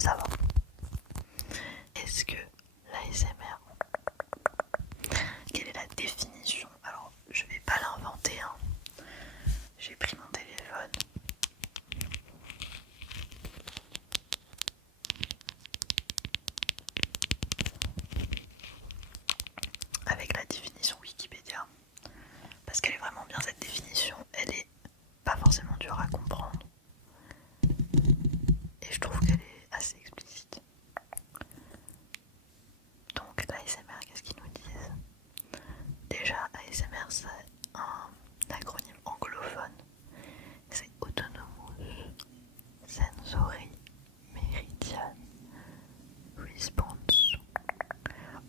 ça va. Est-ce que l'ASMR, quelle est la définition? Alors, je vais pas l'inventer, hein. J'ai pris mon téléphone. Avec la définition Wikipédia. Parce qu'elle est vraiment bien cette définition. Elle est pas forcément dure à comprendre. Et je trouve qu'elle est assez explicite. Donc l'ASMR, qu'est-ce qu'ils nous disent? Déjà, ASMR c'est un acronyme anglophone. C'est Autonomous Sensory Meridian Response.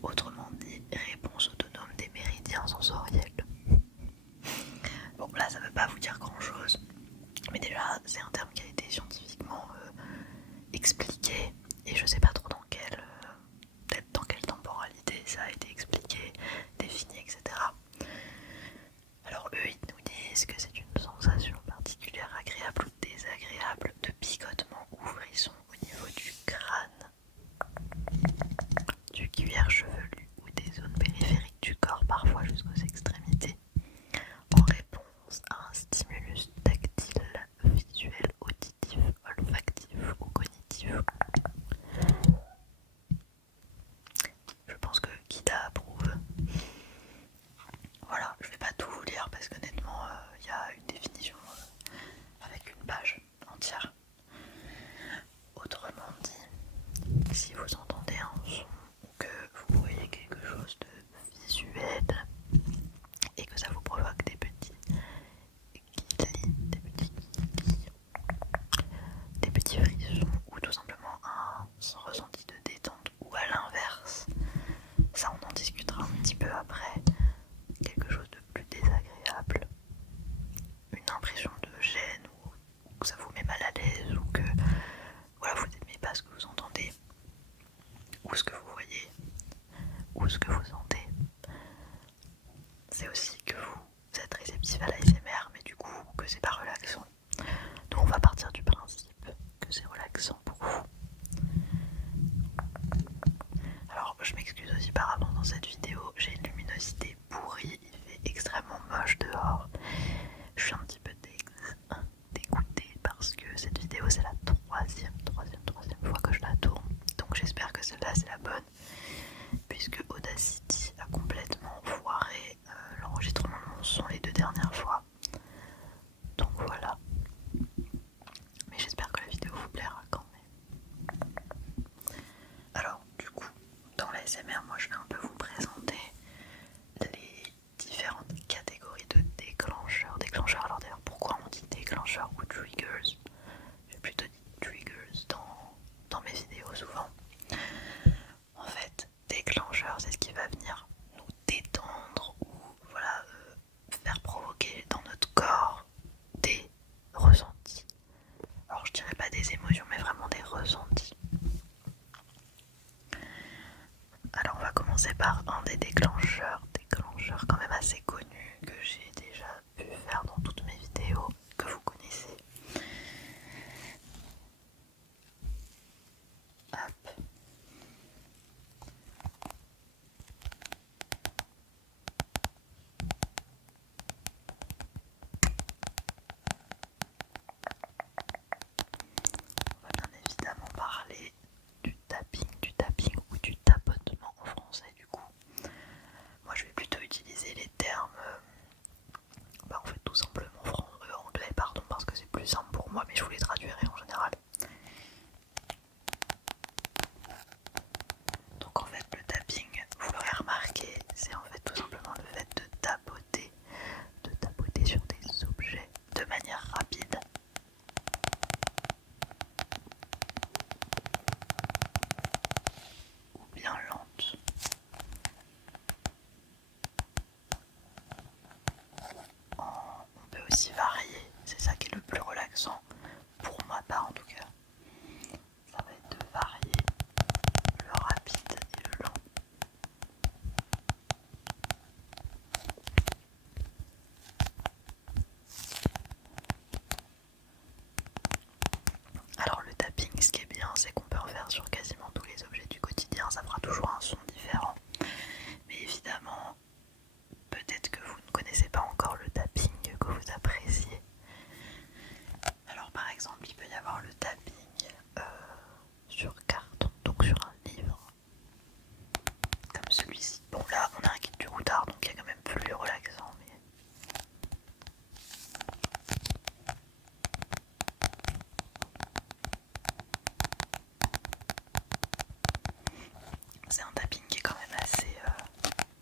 Autrement dit, réponse autonome des méridiens sensoriels. Bon, là ça veut pas vous dire grand chose. Mais déjà, c'est un terme qui a été scientifiquement expliqué. Et je sais pas trop peut-être dans quelle temporalité ça a été expliqué, défini, etc. Alors eux, ils nous disent que c'est une sensation particulière, agréable ou désagréable, de picotement ou frisson au niveau du crâne, du cuir chevelu ou des zones périphériques du corps, parfois jusqu'aux extrémités, en réponse à un stimulus tactile, visuel, auditif, olfactif ou cognitif. Je pense que Kida approuve. Voilà, je vais pas tout vous lire parce qu'honnêtement, il y a une définition avec une page entière. Autrement dit, si vous entendez un son ou que vous voyez quelque chose de visuel et que ça vous provoque des petits guilis, des petits frissons ou tout simplement un ressenti de détente ou à l'inverse, ça on en discutera un petit peu après, quelque chose de plus désagréable, une impression de gêne ou que ça vous met mal à l'aise ou que voilà, vous n'aimez pas ce que vous entendez ou ce que vous voyez ou ce que vous sentez, c'est aussi que vous êtes réceptif à l'ASMR mais du coup que c'est pas relaxant. Donc on va partir du principe que c'est relaxant pour vous. Alors je m'excuse aussi par avance, dans cette vidéo j'ai une luminosité pourrie, il fait extrêmement moche dehors. Je suis un petit peu dégoûtée parce que cette vidéo c'est la troisième fois que je la tourne. Donc j'espère que celle-là c'est la bonne, puisque Audacity a complètement foiré l'enregistrement de mon son les 2 dernières fois. Donc voilà. Mais j'espère que la vidéo vous plaira quand même. Alors du coup, dans la SMR, moi je vais un peu vous présenter les différentes catégories de déclencheurs. Déclencheurs, alors d'ailleurs pourquoi on dit déclencheurs ou triggers? J'ai plutôt dit triggers dans mes vidéos souvent. En fait, déclencheur c'est ce qui va venir nous détendre ou voilà, faire provoquer dans notre corps des ressentis. Alors je dirais pas des émotions mais vraiment des ressentis. Alors on va commencer par un des déclencheurs quand même assez connu que j'ai déjà pu faire dans toutes mes vidéos que vous connaissez. Hop. On va bien évidemment parler du tapping ou du tapotement en français du coup. Moi faire sur quasiment tous les objets du quotidien, ça fera toujours un son différent. Mais évidemment, peut-être que vous ne connaissez pas encore le tapping que vous appréciez. Alors par exemple, il peut y avoir le tapping sur carton, donc sur un livre, comme celui-ci. Bon là, on a un guide du routard, donc il est quand même plus relaxant. Mais... c'est un tapping qui est quand même assez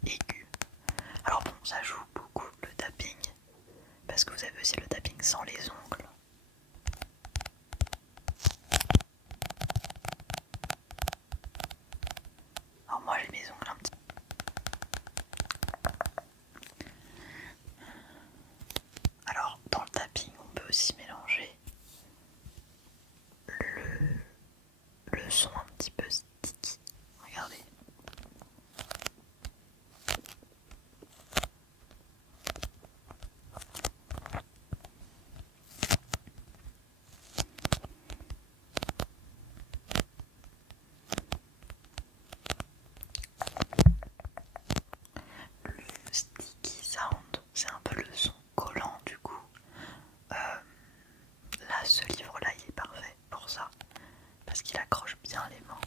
aigu. Alors bon, ça joue beaucoup le tapping, parce que vous avez aussi le tapping sans les ongles. Alors moi j'ai mes ongles un petit... Alors dans le tapping on peut aussi mélanger le son un petit peu sticky. Regardez. Le sticky sound, c'est un peu le son collant du coup. Là, ce livre-là, il est parfait pour ça, parce qu'il accroche bien les mains.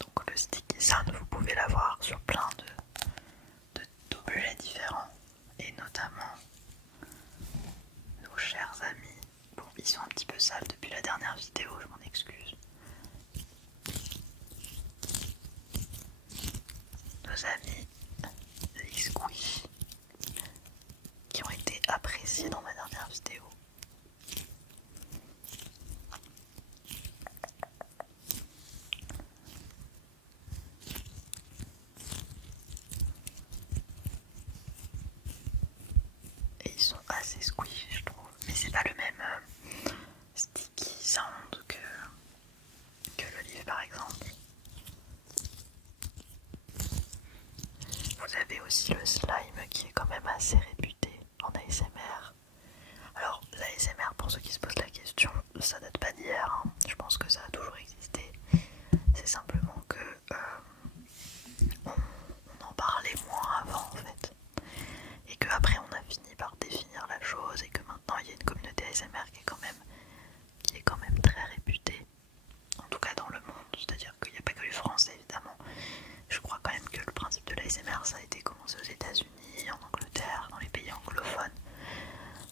Donc le sticky sound, vous pouvez l'avoir sur plein d'objets différents, et notamment nos chers amis. Bon, ils sont un petit peu sales depuis la dernière vidéo, je m'en excuse. Nos amis les squishy, qui ont été appréciés dans ma dernière vidéo. Et ils sont assez squishy, je trouve. Mais c'est pas le même sticky sound que le livre par exemple. Vous avez aussi le slime qui est quand même assez réputé en ASMR. Alors l'ASMR, pour ceux qui se posent la question, ça date pas d'hier, hein. Je pense que ça a toujours existé. C'est simplement que on en parlait moins avant en fait. Et qu'après on a fini par définir la chose et que maintenant il y a une communauté ASMR qui est quand même très réputée. En tout cas dans le monde, c'est-à-dire qu'il n'y a pas que les Français évidemment. Je crois quand même que le principe de l'ASMR ça a été commencé aux États-Unis, en Angleterre, dans les pays anglophones.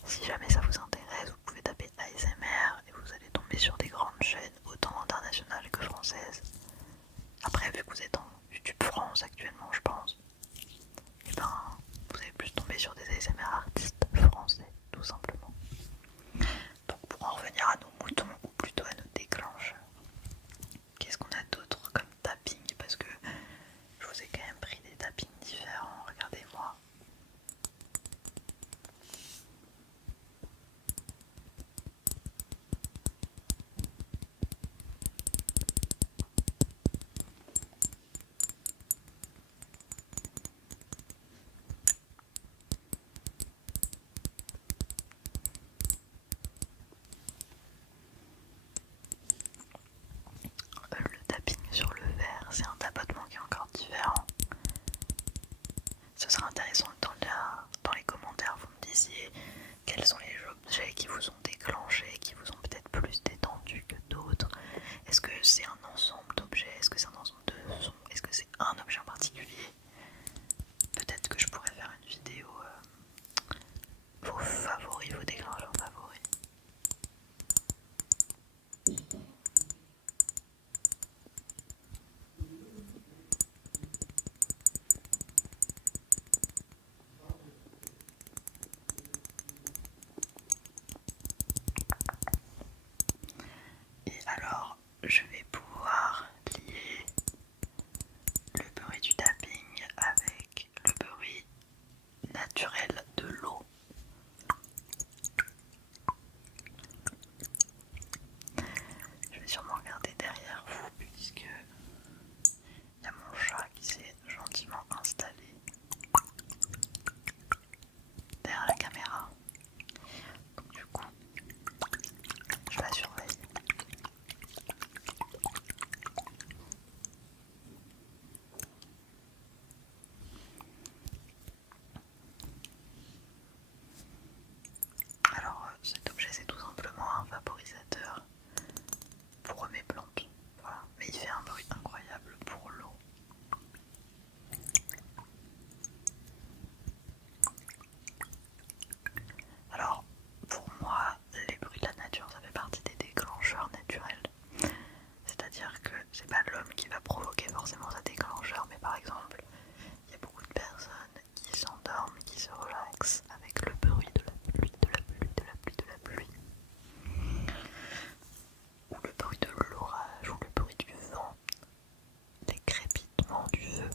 Si jamais ça vous intéresse, vous pouvez taper ASMR et vous allez tomber sur des grandes chaînes, autant internationales que françaises. Après, vu que vous êtes en YouTube France actuellement, je pense, et ben vous allez plus tomber sur des ASMR artistes français, tout simplement. Donc pour en revenir à nos moutons, ou plutôt à nos déclencheurs, qu'est-ce qu'on a d'autre comme tapping? Parce que je vous ai quand même pris des tappings différents, regardez-moi. Le tapping sur le verre, c'est un tapotement qui est encore différent. Ce sera intéressant que dans les commentaires vous me disiez quels sont les objets qui vous ont déclenché, qui vous ont peut-être plus détendu que d'autres. Est-ce que c'est un ensemble d'objets? Est-ce que c'est un ensemble de sons? Est-ce que c'est un objet en particulier? Peut-être que je pourrais faire une vidéo vos favoris, vos déclencheurs favoris. Et alors, je vais pouvoir lier le bruit du tapping c'est pas l'homme qui va provoquer forcément ça déclencheur, mais par exemple, il y a beaucoup de personnes qui s'endorment, qui se relaxent avec le bruit de la pluie, de la pluie, de la pluie, de la pluie, ou le bruit de l'orage, ou le bruit du vent, les crépitements du feu.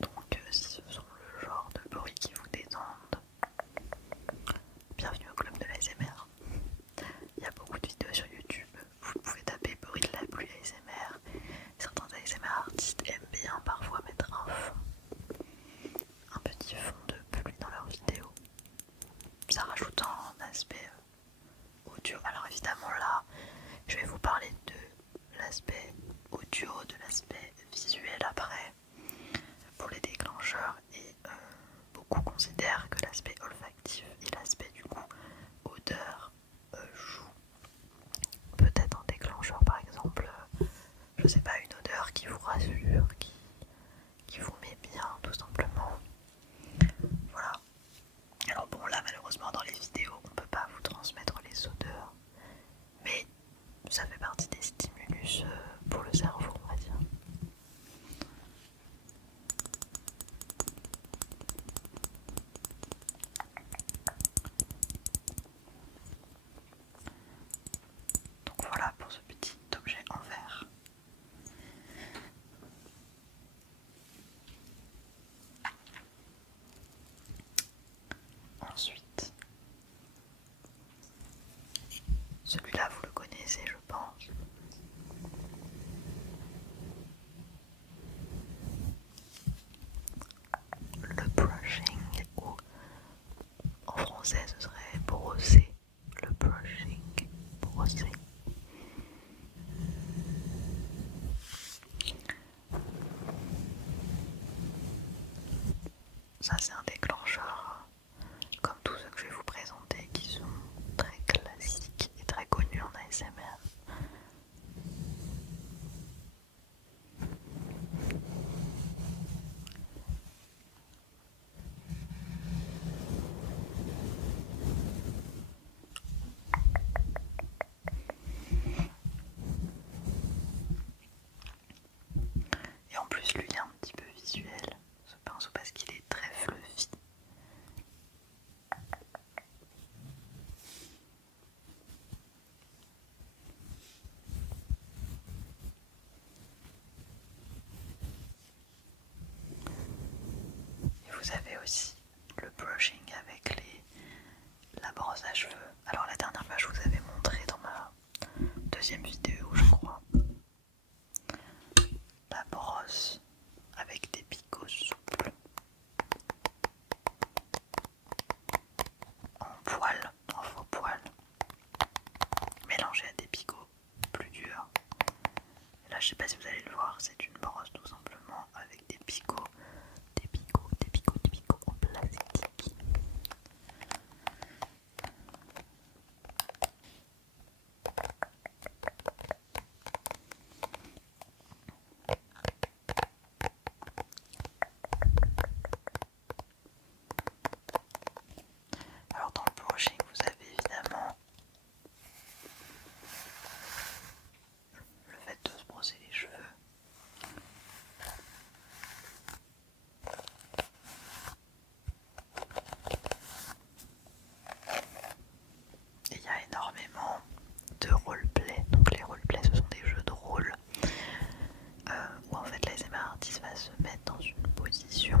Donc si ce sont le genre de bruit qui vous détendent, bienvenue au club de l'ASMR. Il y a beaucoup de vidéos sur YouTube, vous pouvez taper bruit de la pluie ASMR. Certains ASMR artistes aiment bien parfois mettre un petit fond de pluie dans leurs vidéos. Ça rajoute un aspect audio. Alors évidemment là, je vais vous parler de l'aspect audio, de l'aspect visuel après, pour les déclencheurs, et beaucoup considèrent que l'aspect olfactif et l'aspect du coup odeur jouent. Peut-être un déclencheur par exemple, je sais pas, une odeur qui vous rassure, qui vous met bien tout simplement. Voilà. Alors bon, là malheureusement dans les vidéos on peut pas vous transmettre les odeurs, mais ça fait partie des stimulus pour le cerveau, on va dire. Donc voilà pour ce petit objet en verre. Ensuite, celui-là vous le connaissez je pense. Le brushing, ou en français ce serait brosser. Le brushing, brosser. Ça c'est un déclencheur comme tous ceux que je vais vous présenter qui sont très classiques et très connus en ASMR. Et en plus lui il est un petit peu visuel, ce pinceau, parce qu'il est très fluffy. Et vous avez aussi le brushing avec la brosse à cheveux. Alors la dernière fois je vous avais montré dans ma deuxième vidéo je crois, la brosse avec des picots souples en poil, en faux poil, mélangés à des picots plus durs. Et là je sais pas si vous allez le voir, c'est une brosse tout simplement avec des picots, des picots, des picots, des picots en plastique. Alors dans le brushing vous avez évidemment le fait de se brosser les cheveux. Et il y a énormément de roleplay. Donc les roleplays ce sont des jeux de rôle où en fait l'ASMR artiste va se mettre dans une position,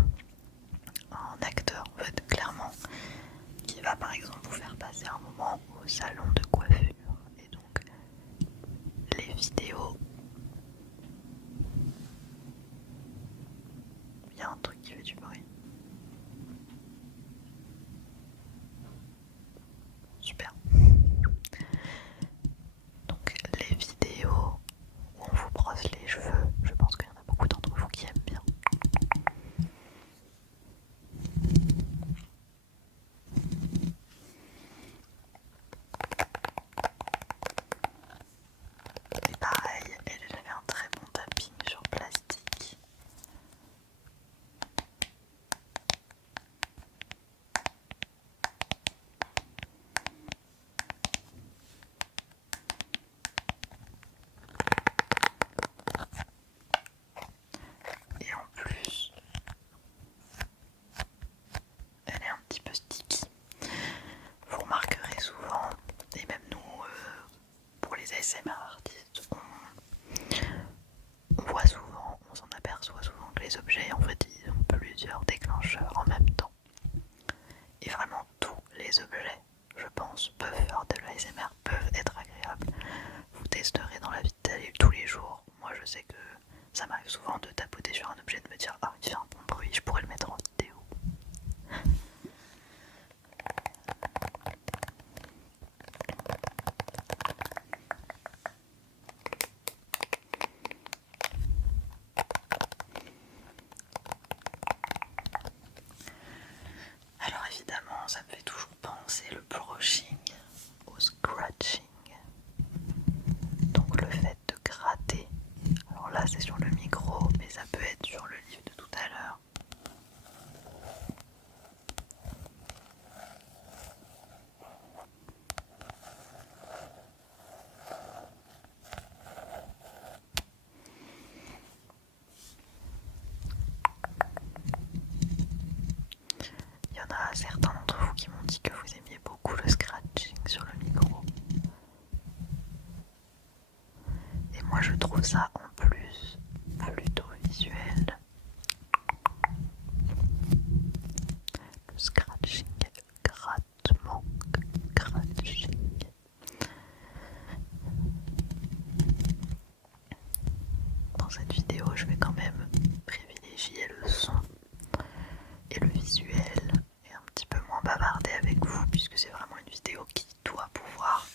un acteur en fait clairement, qui va par exemple vous faire passer un moment au salon de coiffure. Et donc les vidéos, il y a un truc qui fait du bruit. Super. Donc les vidéos où on vous brosse les cheveux, je pense qu'il y en a beaucoup d'entre vous qui aiment bien. les objets, je pense, peuvent faire de l'ASMR, peuvent être agréables. Vous testerez dans la vie de tous les jours. Moi je sais que ça m'arrive souvent de tapoter sur un objet et de me dire ah il fait un bon bruit, je pourrais le mettre en vidéo. Alors évidemment ça me fait toujours penser le brushing au scratching. Donc le fait de gratter. Alors là c'est sur le micro mais ça peut être sur le livre de tout à l'heure. Il y en a certains d'entre vous qui m'ont dit que vous aimiez beaucoup le scratching sur le micro. Et moi je trouve ça en plus plutôt visuel. Le scratching, grattement, scratching. Dans cette vidéo je vais quand même privilégier le son et le visuel et un petit peu moins bavarder avec vous puisque c'est vraiment une vidéo qui doit pouvoir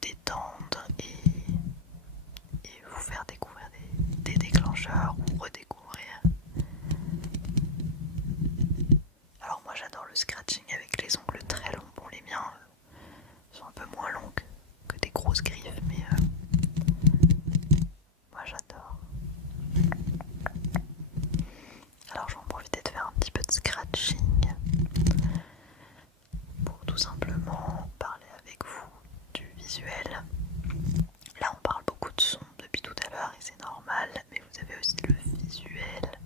détendre et vous faire découvrir des déclencheurs ou redécouvrir. Alors moi j'adore le scratching avec les ongles très longs. Bon les miens sont un peu moins longs que des grosses griffes mais moi j'adore. Alors je vais en profiter de faire un petit peu de scratching pour tout simplement parler avec vous du visuel. Là on parle beaucoup de son depuis tout à l'heure et c'est normal, mais vous avez aussi le visuel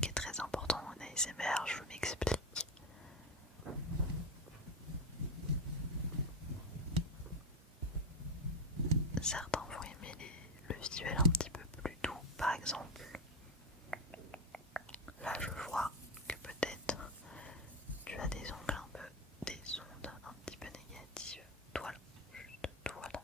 qui est très important en ASMR, je m'explique. Certains vont aimer le visuel un petit peu plus doux, par exemple. Là je vois que peut-être tu as des ongles un peu, des ondes un petit peu négatives. Toi là, juste toi là.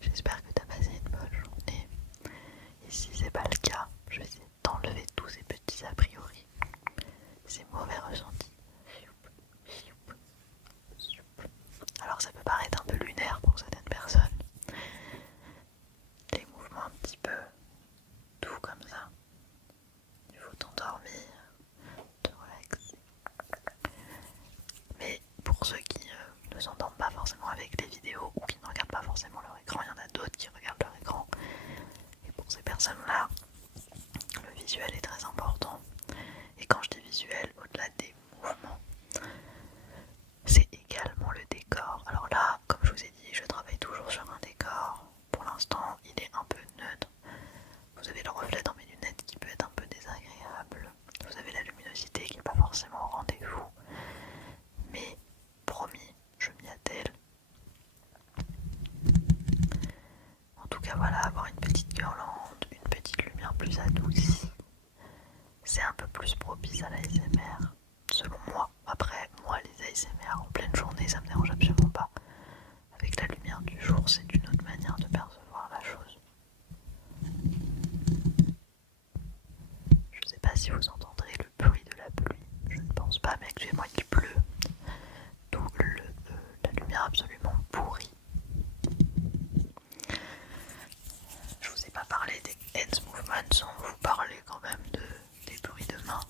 J'espère que tu as passé une bonne journée. Et si c'est pas le cas, je vais essayer d'enlever tous ces petits a priori, ces mauvais ressentis. Alors ça peut paraître un peu lunaire pour certaines personnes. Les mouvements un petit peu doux comme ça. Il faut t'endormir, te relaxer. Mais pour ceux qui ne s'entendent pas forcément avec les vidéos ou qui ne regardent pas forcément leur écran, il y en a d'autres qui regardent leur écran. Et pour ces personnes-là, le visuel est très important. Et quand je dis visuel, au-delà des mouvements, c'est également le décor. Alors là, comme je vous ai dit, je travaille toujours sur un décor. Pour l'instant, il est un peu neutre. Vous avez le reflet dans mes lunettes qui peut être un peu désagréable. Vous avez la luminosité qui n'est pas forcément au rendez-vous. Mais promis, je m'y attelle. En tout cas, voilà, avoir une petite guirlande, une petite lumière plus adoucie, c'est un peu plus propice à l'ASMR, selon moi. Après, moi, les ASMR en pleine journée, ça me dérange absolument pas. Avec la lumière du jour, c'est une autre manière de percevoir la chose. Je sais pas si vous entendrez le bruit de la pluie, je ne pense pas, mais actuellement il pleut, d'où la lumière absolument pourrie. Je vous ai pas parlé des hands movements sans vous parler quand même des bruits de main.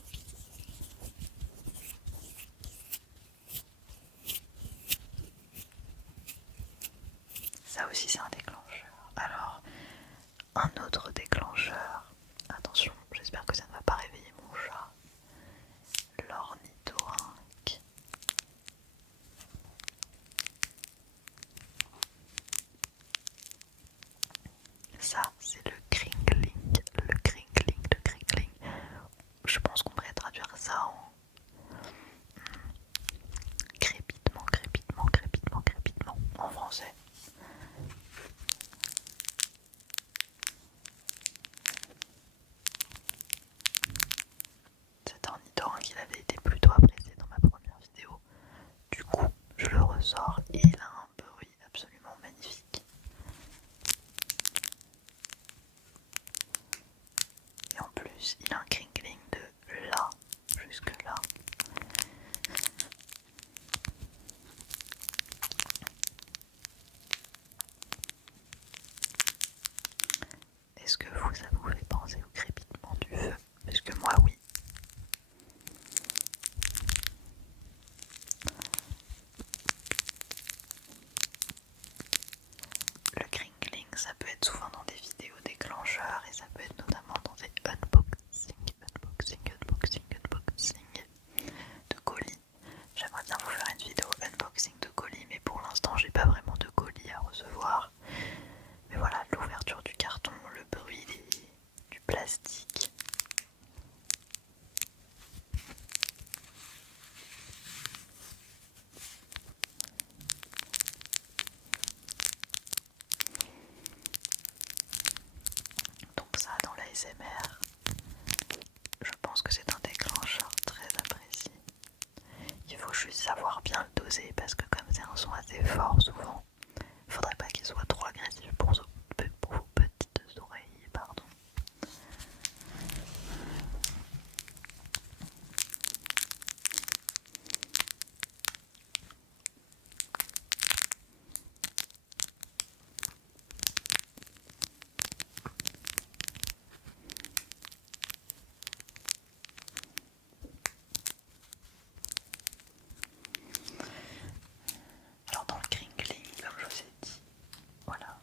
Ça aussi c'est un déclencheur. Alors, un autre déclencheur, attention, j'espère que ça ne va pas réveiller mon chat, l'ornithorynque. Ça c'est le crinkling, le crinkling, le crinkling. Je pense qu'on pourrait traduire ça en crépitement, crépitement, crépitement, crépitement en français. Est-ce que vous, ça vous fait penser au crépitement du feu? Parce que moi, oui. Le crinkling, ça peut être souvent dans des vidéos déclencheurs et ça peut être notamment dans des unboxing de colis. J'aimerais bien vous faire une vidéo unboxing de colis, mais pour l'instant j'ai pas vraiment de colis à recevoir. Mais voilà, l'ouverture du carton, le bruit du plastique. Donc ça, dans l'ASMR, je pense que c'est un déclencheur très apprécié. Il faut juste savoir bien le doser parce que comme c'est un son assez fort souvent, faudrait pas qu'il soit trop agressif pour vos petites oreilles, pardon. Alors dans le crinkling, comme je vous ai dit, voilà,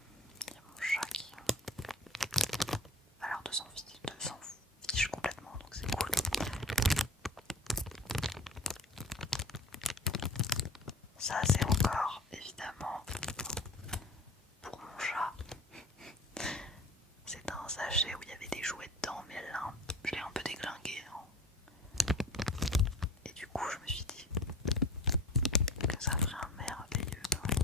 il y a mon chat qui a l'air de s'en fiche complètement, donc c'est cool. Ça c'est encore évidemment pour mon chat. C'est un sachet où il y avait des jouets dedans, mais là je l'ai un peu déglingué. Et du coup je me suis dit que ça ferait un merveilleux bruit.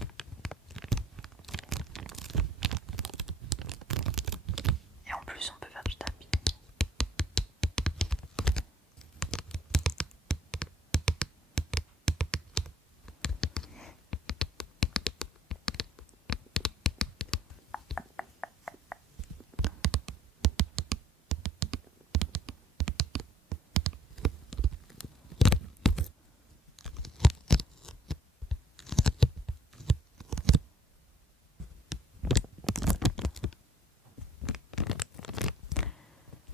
Et en plus on peut faire du tapping.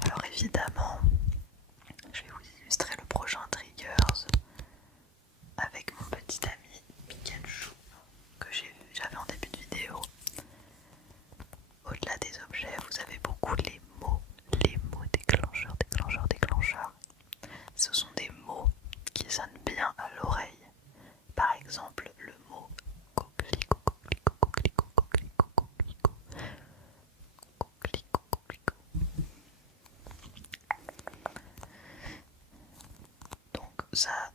Alors évidemment, je vais vous illustrer le prochain Triggers avec mon petit ami Pikachu que j'avais en début de vidéo. Au-delà des objets, vous avez beaucoup les mots déclencheurs. Ce sont des mots qui sonnent bien à l'oreille. Par exemple, le mot coquelicot. Donc ça,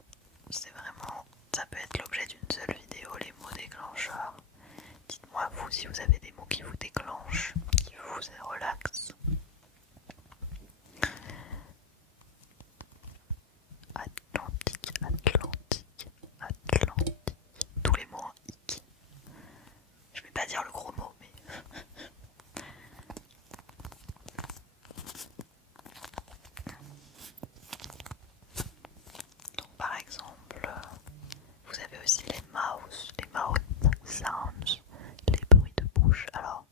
c'est vraiment, ça peut être l'objet d'une seule vidéo, les mots déclencheurs. Dites-moi vous si vous avez des mots qui vous déclenchent, qui vous relaxent. Atlantique. Tous les mots en hic. Je vais pas dire le gros mot, mais... Donc par exemple, vous avez aussi les mouth sounds, les bruits de bouche. Alors,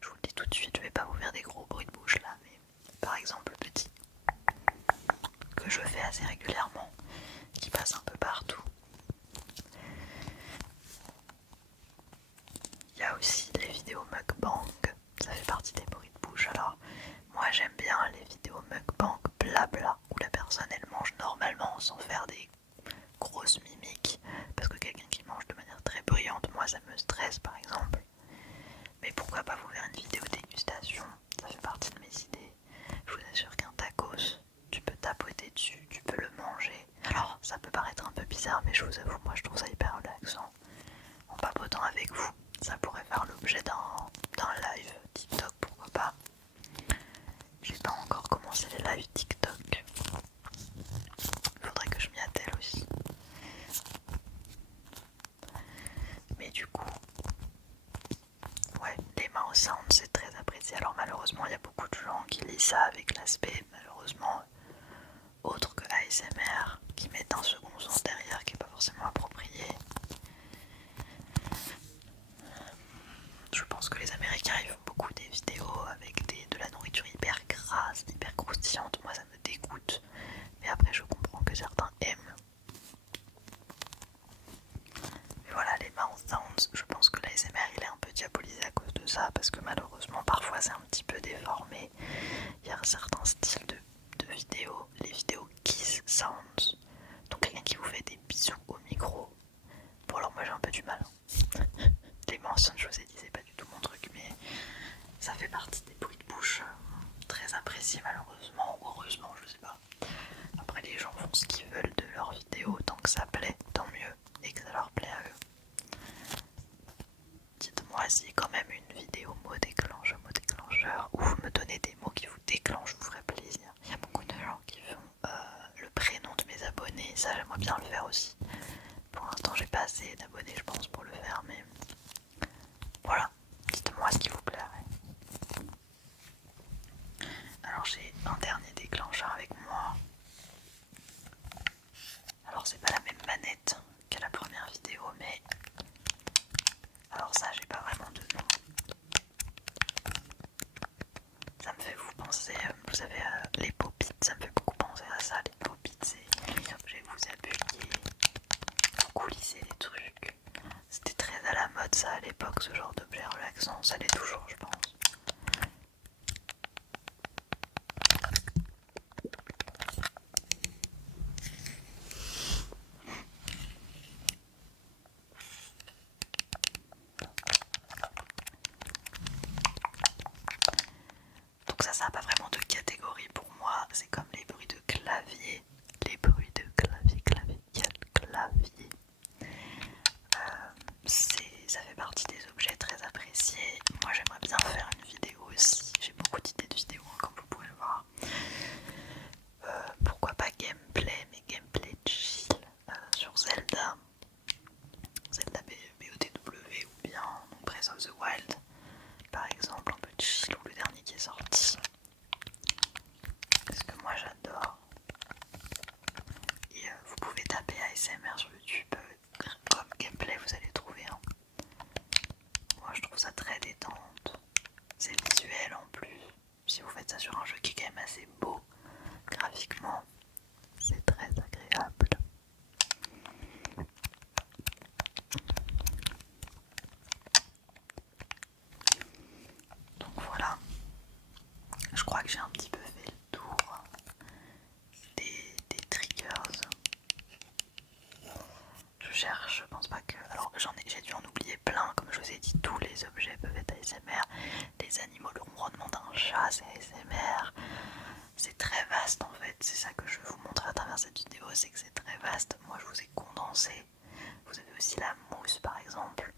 je vous le dis tout de suite, je vais pas vous faire des gros bruits de bouche là, mais par exemple le petit que je fais assez régulièrement, qui passe un peu partout. Il y a aussi les vidéos mukbang, ça fait partie des bruits de bouche. Alors moi j'aime bien les vidéos mukbang blabla, où la personne elle mange normalement sans faire des grosses mimiques, parce que quelqu'un qui mange de manière très bruyante, moi ça me stresse par exemple. Mais pourquoi pas vous faire une vidéo dégustation, ça fait partie de mes idées. Je vous assure qu'un tacos, tu peux tapoter dessus, tu peux le manger. Alors ça peut paraître un peu bizarre, mais je vous avoue, moi je trouve ça hyper relaxant. En papotant avec vous, ça pourrait faire l'objet d'un live TikTok, pourquoi pas. J'ai pas encore commencé les lives TikTok. Faudrait que je m'y attelle aussi. Mais du coup, ouais, les mouse sounds c'est très apprécié. Alors malheureusement, il y a beaucoup de gens qui lisent ça avec l'aspect, malheureusement, autre que ASMR, qui mettent un second son derrière qui est pas forcément approprié. Je pense que les Américains ils font beaucoup des vidéos avec de la nourriture ancienne, je vous ai dit, c'est pas du tout mon truc, mais ça fait partie des bruits de bouche très appréciés malheureusement ou heureusement, je sais pas. Après les gens font ce qu'ils veulent de leurs vidéos, tant que ça plaît, tant mieux, et que ça leur plaît à eux. Dites-moi si quand même une vidéo mot déclencheur, où vous me donnez des mots qui vous déclenchent, vous ferait plaisir. Il y a beaucoup de gens qui font le prénom de mes abonnés, ça j'aimerais bien le faire aussi. Pour l'instant j'ai pas assez d'abonnés je pense pour le faire, mais voilà, dites-moi ce qui vous plairait. Alors j'ai un dernier déclencheur avec moi. Alors c'est pas la même manette que la première vidéo, mais alors ça j'ai pas vraiment de nom. Ça me fait vous penser, vous savez, les pop-it, ça me fait beaucoup penser à ça. Les pop-it, c'est les objets que vous appuyez, vous coulissez les trucs. C'était très à la mode ça à l'époque, ce genre d'objet relaxant, ça l'est toujours je pense. Donc ça n'a pas vraiment de catégorie pour moi, c'est comme les bruits de clavier. Les bruits de clavier, clavier. Ça fait partie des objets très appréciés. Moi j'aimerais bien faire une vidéo aussi. J'ai beaucoup d'idées de vidéos hein, comme vous pouvez le voir. Pourquoi pas gameplay, mais gameplay chill sur Zelda. Zelda BOTW ou bien Breath of the Wild par exemple, un peu chill ou le dernier qui est sorti. Parce que moi j'adore. Et vous pouvez taper ASMR sur YouTube comme gameplay, vous allez trouver. Hein. Moi je trouve ça très détente. C'est visuel en plus. Si vous faites ça sur un jeu qui est quand même assez beau graphiquement, c'est très agréable. Donc voilà. Je crois que j'ai un petit peu fait le tour des triggers. Je cherche, je pense pas que... Alors j'ai dû en oublier plein, comme je vous ai dit, tous les objets peuvent être ASMR. Les animaux, le ronronnement d'un chat, c'est ASMR. C'est très vaste en fait, c'est ça que je veux vous montrer à travers cette vidéo, c'est que c'est très vaste. Moi je vous ai condensé. Vous avez aussi la mousse par exemple.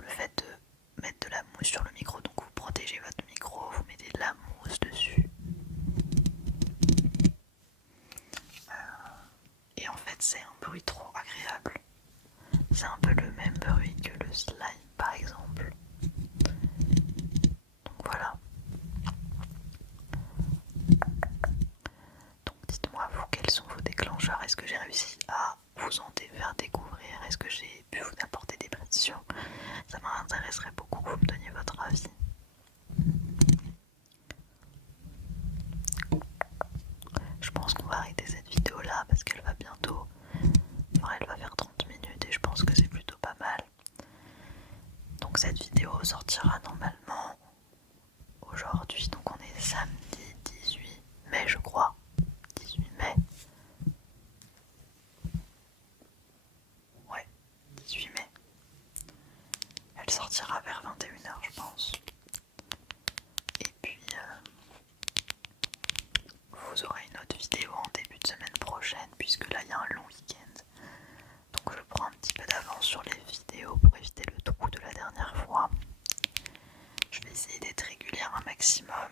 Le fait de mettre de la mousse sur le micro, donc vous protégez votre micro, vous mettez de la mousse dessus. Et en fait c'est un bruit trop agréable. C'est un peu le même bruit que le slime par exemple. Donc voilà. Donc dites-moi vous quels sont vos déclencheurs. Est-ce que j'ai réussi à vous en faire découvrir? Est-ce que j'ai pu vous apporter des précisions? Ça m'intéresserait beaucoup que vous me donniez votre avis. Je pense qu'on va arrêter cette vidéo là parce qu'elle va bientôt... Enfin elle va faire 30 minutes et je pense que c'est plutôt pas mal. Donc cette vidéo sortira normalement aujourd'hui. Donc on est samedi 18 mai je crois. 18 mai. Ouais, 18 mai. Elle sortira vers 21 h je pense. Et puis vous aurez une autre vidéo en début de semaine prochaine puisque là il y a un long week-end. Donc je prends un petit peu d'avance sur les vidéos pour éviter le trou de la dernière fois. Je vais essayer d'être régulière un maximum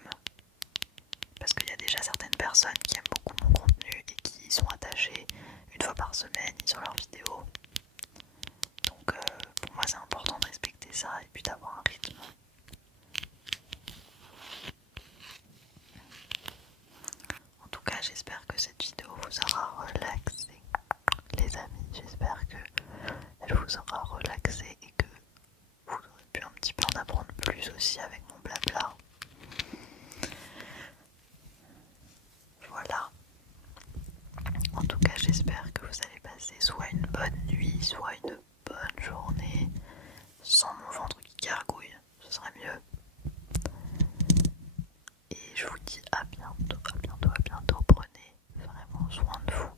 parce qu'il y a déjà certaines personnes qui aiment beaucoup mon contenu et qui sont attachées une fois par semaine sur leurs vidéos. Donc pour moi c'est important de respecter ça et puis d'avoir un rythme. En tout cas j'espère que cette vidéo vous aura relaxé les amis, j'espère que elle vous aura relaxé et que vous aurez pu un petit peu en apprendre plus aussi avec mon blabla. Voilà. En tout cas j'espère que vous allez passer soit une bonne nuit, soit une bonne journée sans mon ventre qui gargouille, ce serait mieux. Et je vous dis à bientôt, à bientôt, à bientôt. Prenez vraiment soin de vous.